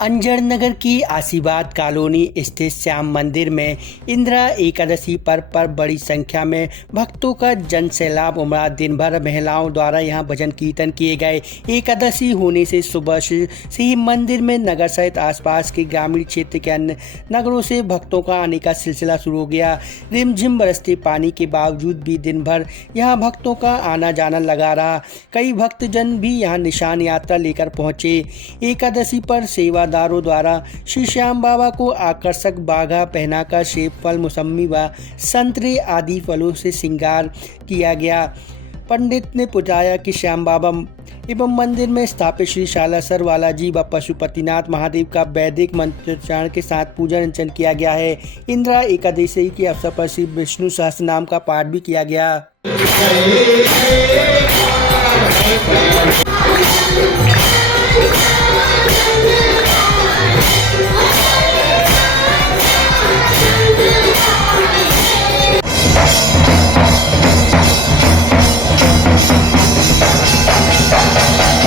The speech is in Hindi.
अंजर नगर की आशीर्वाद कॉलोनी स्थित श्याम मंदिर में इंदिरा एकादशी पर्व पर बड़ी संख्या में भक्तों का जन सैलाब उमड़ा। दिन भर महिलाओं द्वारा यहां भजन कीर्तन किए गए। एकादशी होने से सुबह से ही मंदिर में नगर सहित आसपास के ग्रामीण क्षेत्र के अन्य नगरों से भक्तों का आने का सिलसिला शुरू हो गया। रिमझिम बरसते पानी के बावजूद भी दिन भर यहां भक्तों का आना जाना लगा रहा। कई भक्तजन भी यहां निशान यात्रा लेकर पहुंचे। एकादशी पर सेवादारों द्वारा श्री श्याम बाबा को आकर्षक बागा पहनाकर सेब, फल, मौसमी व संतरे आदि फलों से श्रृंगार किया गया। पंडित ने बताया कि श्याम बाबा एवं मंदिर में स्थापित श्री शालासर बालाजी व पशुपतिनाथ महादेव का वैदिक मंत्रोच्चारण के साथ पूजन अर्चन किया गया है। इंदिरा एकादशी के अवसर पर श्री विष्णु सहस्त्र नाम का पाठ भी किया गया।